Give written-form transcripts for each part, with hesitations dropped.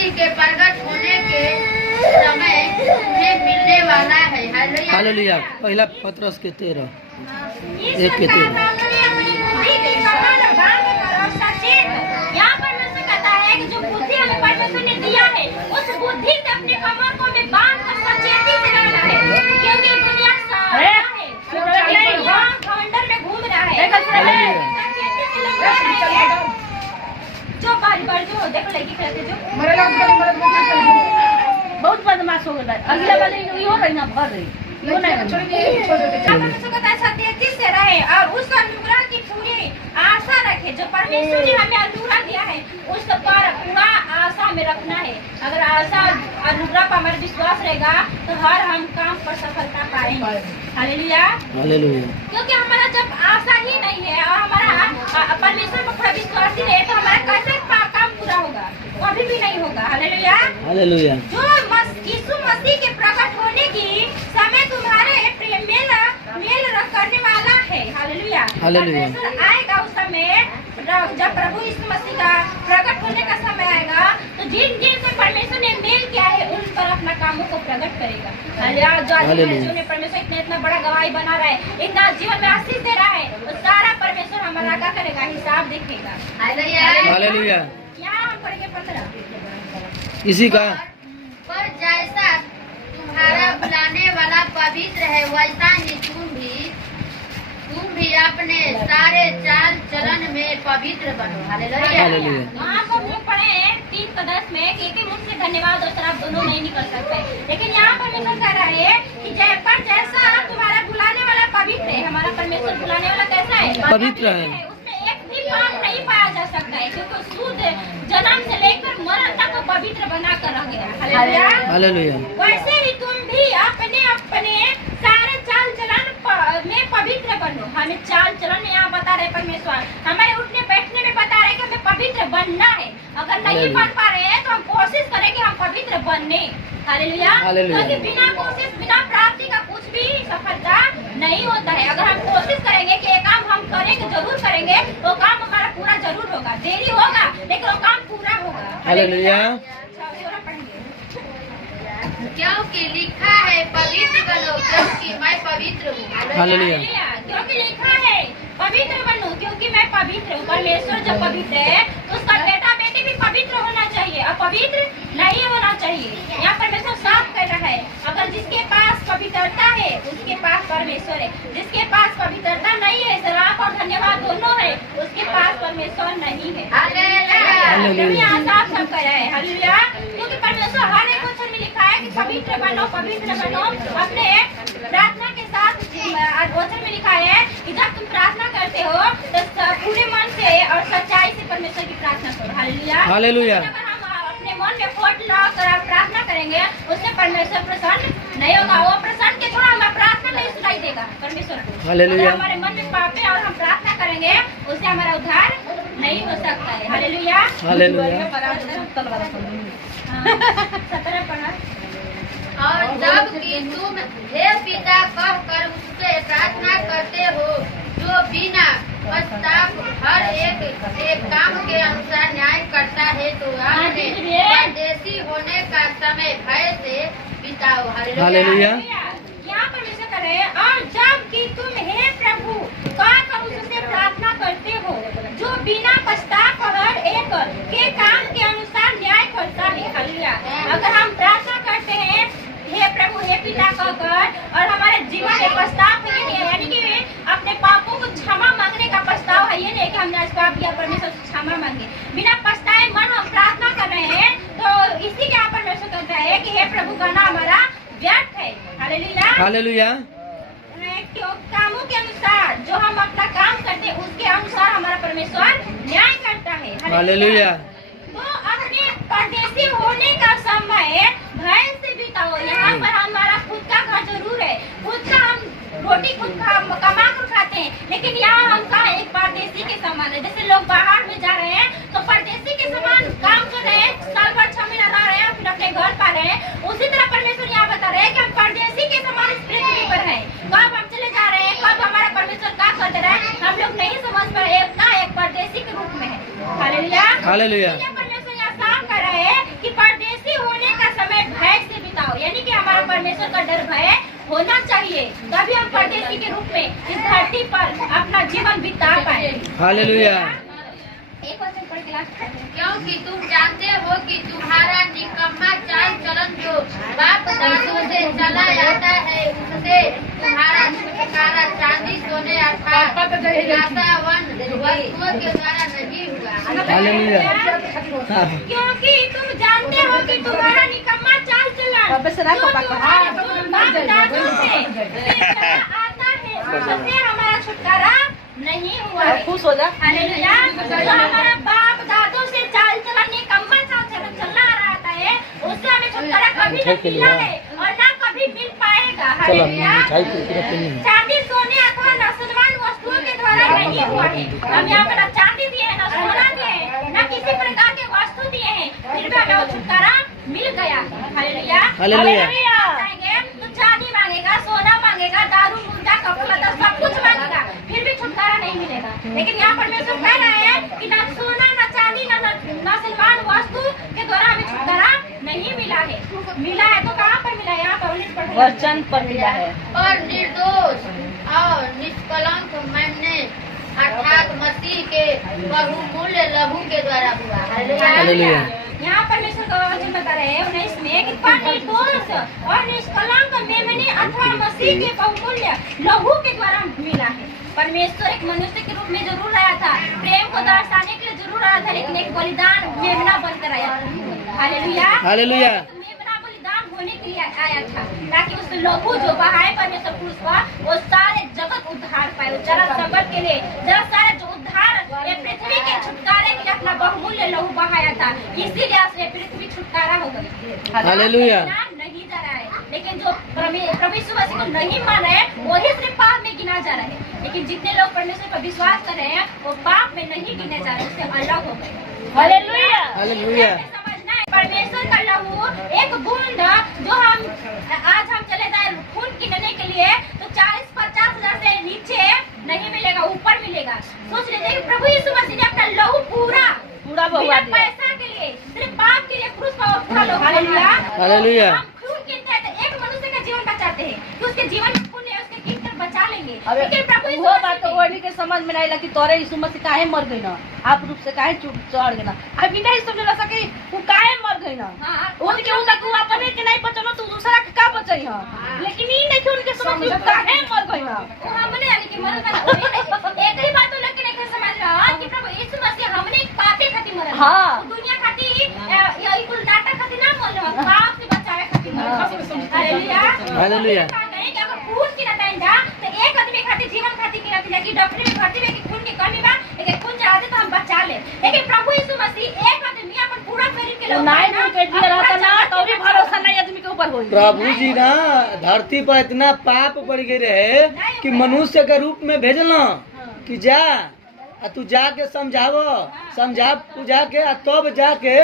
मसीह के प्रकट होने के समय उन्हें मिलने वाला है। हालेलुया। पहला पतरस के 13 1 के 13। यहाँ परमेश्वर कहता है कि जो बुद्धि हमें परमेश्वर ने दिया है उस बुद्धि से अपने कमर को हमें बांध कर सचेती से रहना है, क्योंकि दुनिया खंडर में घूम रहा है। जो बार जो देखो लड़की खेलते जो बहुत बदमाश हो गया। अगला वाले यो रही ना भर रही यो सत्यती से रहे और उस अनुग्रह की पूरी आशा रखे जो परमेश्वर ने हमें अनुग्रह दिया है उस पर पूरा आशा में रखना है। अगर आशा अनुग्रह पर हमारा विश्वास रहेगा तो हर हम काम पर सफलता पाएंगे। Hallelujah hallelujah. क्योंकि हमारा जब आशा ही नहीं है और हमारा परमेश्वर पर पूरा विश्वास ही रहे तो हमारा कैसे काम पूरा होगा? कभी भी नहीं होगा। Hallelujah hallelujah. जो यीशु मसीह के प्रकट होने की समय तुम्हारे मेल करने वाला है। Hallelujah hallelujah. आएगा उस समय जब प्रभु यीशु मसीह का प्रकट होने का समय आएगा तो जिन जिन से परमेश्वर ने मेल किया है उन पर अपना कामों को प्रकट करेगा। जो ने परमेश्वर इतना बड़ा गवाही बना रहा है, इतना जीवन में आशीष दे रहा है, तो सारा परमेश्वर हमारा क्या करेगा? हिसाब देखेगा। हालेलुया। यहाँ हम पढ़ेंगे 15 इसी का पर जैसा तुम्हारा बुलाने वाला पवित्र है वैसा ही तुम भी अपने सारे चाल चलन में पवित्र बनो। हालेलुया। वहाँ पर हम लोग पढ़े 3:10 में कि एक ही मुख से धन्यवाद और शराब दोनों नहीं निकल सकते, लेकिन यहाँ परमेश्वर कह रहा है कि जैसा तुम्हारा बुलाने वाला पवित्र है। हमारा परमेश्वर बुलाने वाला कैसा है? पवित्र है। उसमें एक भी पाप नहीं पाया जा सकता है, क्योंकि शुद्ध जन्म से लेकर मरण तक को पवित्र बना कर रख गया। हालेलुया। वैसे ही तुम भी अपने सारे चाल चलन में पवित्र बनो। हमें चाल चलन में यहाँ बता रहे परमेश्वर, हमारे उठने बैठने में बता रहे कि हमें पवित्र बनना है। अगर नहीं बन पा रहे हैं तो हम कोशिश करें कि हम पवित्र बनने। हालेलुया। क्योंकि बिना कोशिश बिना प्राप्ति का कुछ भी सफलता नहीं होता है। अगर हम कोशिश करेंगे कि ये काम हम करेंगे, जरूर करेंगे, वो काम हमारा पूरा जरूर होगा। देरी होगा लेकिन वो काम पूरा होगा। हालेलुया। क्योंकि लिखा है पवित्र बनो क्योंकि मैं पवित्र हूँ। हालेलुया। क्योंकि लिखा है पवित्र बनो क्योंकि मैं पवित्र हूँ। परमेश्वर जब पवित्र है तो उसका बेटा बेटी भी पवित्र होना चाहिए, अपवित्र नहीं होना चाहिए। यहाँ परमेश्वर साफ कर रहा है, अगर जिसके पास पवित्रता है उसके पास परमेश्वर है, जिसके पास पवित्रता नहीं है, शराब और धन्यवाद दोनों है, उसके पास परमेश्वर नहीं है। यहाँ साफ साफ कर रहा है। हालेलुया। क्योंकि परमेश्वर हर एक वचन में लिखा है कि पवित्र बनो पवित्र बनो। अपने प्रार्थना के साथ वचन में लिखा है कि जब तुम प्रार्थना करते हो तो पूरे मन से और सच्चाई से परमेश्वर की प्रार्थना करो। हालेलुया। हालेलुया। अगर हम अपने मन में खोट लगाकर प्रार्थना करेंगे उससे परमेश्वर प्रसन्न नहीं होगा। वो प्रसन्न के थोड़ा हमारा प्रार्थना नहीं सुनाई देगा परमेश्वर को। हालेलुया। हमारे मन में पाप है और हम प्रार्थना करेंगे उससे हमारा उद्धार नहीं हो सकता है। हालेलुया। हालेलुया। 17 पढ़ा। और जब कि तुम हे पिता कह कर उससे प्रार्थना करते हो जो बिना पश्चाताप हर एक काम के अनुसार न्याय करता है तो आपने परदेशी होने का समय भय से बिताओ। हालेलुया। यहाँ परमेश्वर कर रहे हैं, और जब कि तुम हे प्रभु कह कर उससे प्रार्थना करते हो जो बिना पश्चाताप हर एक के काम के अनुसार न्याय करता है। हालेलुया। अगर हम प्रार्थना करते हैं हे प्रभु हे पिता कहकर और हमारे जीवन में पछतावा नहीं है, यानी कि अपने पापों को क्षमा मांगने का पछतावा है, ये नहीं कि हमने आज पाप किया परमेश्वर से क्षमा मांगे। बिना पछताए मन हम प्रार्थना कर रहे हैं तो इसी के यहाँ परमेश्वर कहता है कि हे प्रभु कहना हमारा व्यर्थ है। हालेलुया। हालेलुया। कामों के अनुसार जो हम अपना काम करते हैं उसके अनुसार हमारा परमेश्वर न्याय करता है। हालेलुया। तो अपने परदेशी होने का समय भय से बिताओ। यहाँ पर हमारा खुद का घर जरूर है, खुद का हम रोटी खुद कमा कर खाते हैं, लेकिन यहाँ हम का एक परदेशी के समान है। जैसे लोग बाहर में जा रहे हैं तो परदेशी के समान काम कर रहे हैं, साल भर 6 महीना रह रहे हैं, फिर अपने घर पा रहे हैं। उसी तरह परमेश्वर यहाँ बता रहे हैं कि हम परदेशी के समान इस पृथ्वी पर है। कब हम चले जा रहे हैं, कब हमारा परमेश्वर क्या कर दे रहा है हम लोग नहीं समझ पा रहे। एक परदेशी के रूप में है। हालेलुया। हालेलुया। परमेश्वर यहाँ साफ कर रहे हैं कि परमेश्वर का डर भय होना चाहिए, तभी हम परदेशी के रूप में इस धरती पर अपना जीवन बिता पाए। हालेलुया। एक वचन पढ़ के लास्ट करते हैं। क्योंकि तुम जानते हो कि तुम्हारा निकम्मा चाल चलन जो बाप दादों से चला आता है, उससे तुम्हारा छुटकारा चांदी सोने अर्थात वन वस्तुओं के द्वारा नहीं हुआ। हालेलुया। क्योंकि तुम जानते हो कि तुम्हारा निकम्मा चाल चलन जो तुम्हारे बाप दादों से चला आता है, उससे हमारा छुटकारा नहीं हुआ है। खुश हो जा। हालेलुया। जो हमारा बाप दादों से चाल चलन निकम्मा चाल चलन चला आ रहा है, उससे हमें छुटकारा कभी नहीं मिला है और ना कभी मिल पाएगा। हालेलुया। चांदी सोने अथवा नस्लवान वस्तुओं के द्वारा नहीं हुआ है। हम यहाँ पर न चांदी दिए हैं, न सोना दिए हैं, न किसी प्रकार के वस्तु दिए हैं, फिर भी हमें वो छुटकारा मिल गया। हालेलुया। हालेलुया। जाएंगे तो चांदी मांगेगा, सोना मांगेगा, दारू मुर्दा कपड़ा लत्ता सब कुछ मांगेगा, फिर भी छुटकारा नहीं मिलेगा। लेकिन यहाँ परमेश्वर कह रहे हैं कि न सोना, न चांदी, न सिल्वान वस्तु के द्वारा हमें छुटकारा नहीं मिला है। मिला है तो कहाँ पर मिला है? यहाँ पर वचन पर मिला है। और निर्दोष और निष्कलंक मैंने अर्थात मसीह के बहुमूल्य लहू के द्वारा हुआ। हालेलुया। यहाँ परमेश्वर का वचन बता रहे हैं 19 में कि पर निर्दोष और निष्कलंक मेमने अथवा मसीह के बहुमूल्य लहू के द्वारा मिला है। परमेश्वर एक मनुष्य के रूप में जरूर आया था, प्रेम को दर्शाने के लिए जरूर आया था, लेकिन एक बलिदान मेमना बनकर आया था। हालेलुया। हालेलुया। मेमना बलिदान होने के लिए आया था, ताकि उस लहू जो बहाए परमेश्वर क्रूस पर, वो सारे जगत उद्धार पाए। जरा जगत के लिए, जरा सारे जो उद्धार ये पृथ्वी के छुटकारे के लिए अपना बहुमूल्य लहू बहाया था, इसीलिए आज ये पृथ्वी छुटकारा हो गई। हालेलुया। नहीं जा रहा है, लेकिन जो प्रभु यीशु मसीह को नहीं मान रहे हैं, वही सिर्फ पाप में गिना जा रहा है। लेकिन जितने लोग परमेश्वर पर विश्वास कर रहे हैं, वो पाप में नहीं गिने जा रहे, उससे अलग हो गए। हालेलुया। हालेलुया। समझना है परमेश्वर का लहू एक बूंद, जो आज हम चले जाए खून गिनने के लिए तो 40-50 हजार से नीचे नहीं मिलेगा, ऊपर मिलेगा। सोच लीजिए कि प्रभु यीशु मसीह ने अपना लहू पूरा बिना पैसा के लिए, सिर्फ पाप के लिए क्रूस पर उठा लो। हालेलुया। हालेलुया। हम खून गिनते हैं तो एक मनुष्य का जीवन बचाते हैं, कि उसके जीवन में खून है, उसके गिनकर बचा लेंगे। लेकिन प्रभु यीशु वो बात मसीह तो वही के समझ में नहीं लगी, तोरे यीशु मसीह काहे मर गई ना, आप रूप से काहे चढ़ गई ना, अभी नहीं समझ ला सकी वो काहे मर गई ना। उनके उनका अपने के नहीं बचनो तो दूसरा के का बचई हां, लेकिन ई नहीं कि उनके समझ में काहे मर गई ना। वो हमने यानी कि मर गए। एक ही बात तो लेकिन नहीं समझ रहा कि प्रभु यीशु मसीह हमने पापे खातिर मरल। हाँ। दुनिया खातिर यही कुल नाटक खातिर ना मरल, पाप से बचावे खातिर मरल। हालेलुया। हालेलुया। कि अगर खून की नटाइन जा तो एक आदमी खातिर जीवन खातिर की नटी लगी, डॉक्टर में भर्ती में कि खून की कमी बा, लेकिन खून चाह दे तो हम बचा ले। लेकिन प्रभु यीशु मसीह एक आदमी अपन पूरा शरीर के लोग नहीं मुंह के दिया रहता ना, तो भी भरोसा नहीं आदमी के ऊपर होई। प्रभु जी ना धरती पर इतना पाप बढ़ गए रहे कि मनुष्य के रूप में भेजना कि जा तू जाके समझा पूजा के तब जाके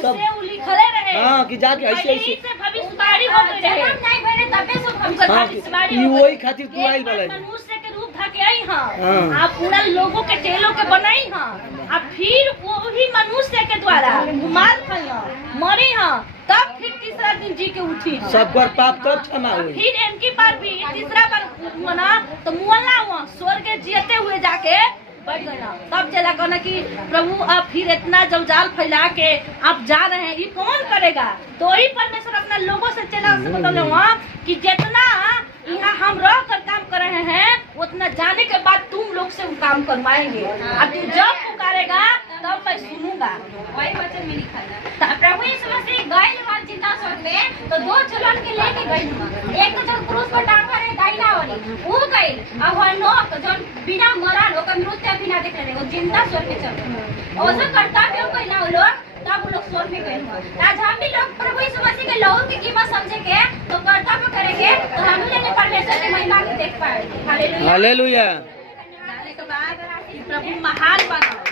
सब लिखले रहे। हाँ कि जाके ऐसे भविष्यवाणी हो गई रहे। नहीं भरे तबे सब हम हाँ कि वही खातिर तू आइल वाला है। मनुष्य के रूप धके आई हां, आप पूरा लोगों के टेलों के बनाई हां, अब फिर वही मनुष्य के द्वारा मार खइया मरे हां, तब फिर तीसरा दिन जी के उठी हां। सब पर पाप तब क्षमा हुई। फिर इनकी बार भी तीसरा बार हुआ ना तो मुअल्ला हुआ, स्वर्ग जीते हुए जाके बढ़ गया। तब चला कहना कि प्रभु आप फिर इतना जंजाल फैला के आप जा रहे हैं, ये कौन करेगा? तो वही परमेश्वर अपना लोगों से चला बताऊंगा कि जितना यहाँ हम रह कर काम कर रहे हैं, उतना जाने के बाद तुम लोग से काम करवाएंगे। अब तू जब पुकारेगा तब मैं सुनूंगा। वही वचन में लिखा था। प्रभु यीशु मसीह गए वहाँ जिंदा स्वर्ग में तो दो चलन के लेके गए। एक तो जो क्रूस पर टांगा रहे दाहिना वाली वो गए, और हनोक जो बिना मरा लोग मृत्यु बिना देख रहे वो जिंदा स्वर्ग में चल रहे। और जो कर्तव्य कोई ना वो लोग तब वो लोग स्वर्ग में गए। आज हम भी लोग प्रभु यीशु मसीह के लहू की कीमत समझेंगे तो कर्तव्य करेंगे तो हम लोग परमेश्वर की महिमा को देख पाएंगे। हालेलुया। हालेलुया। प्रभु महान बना।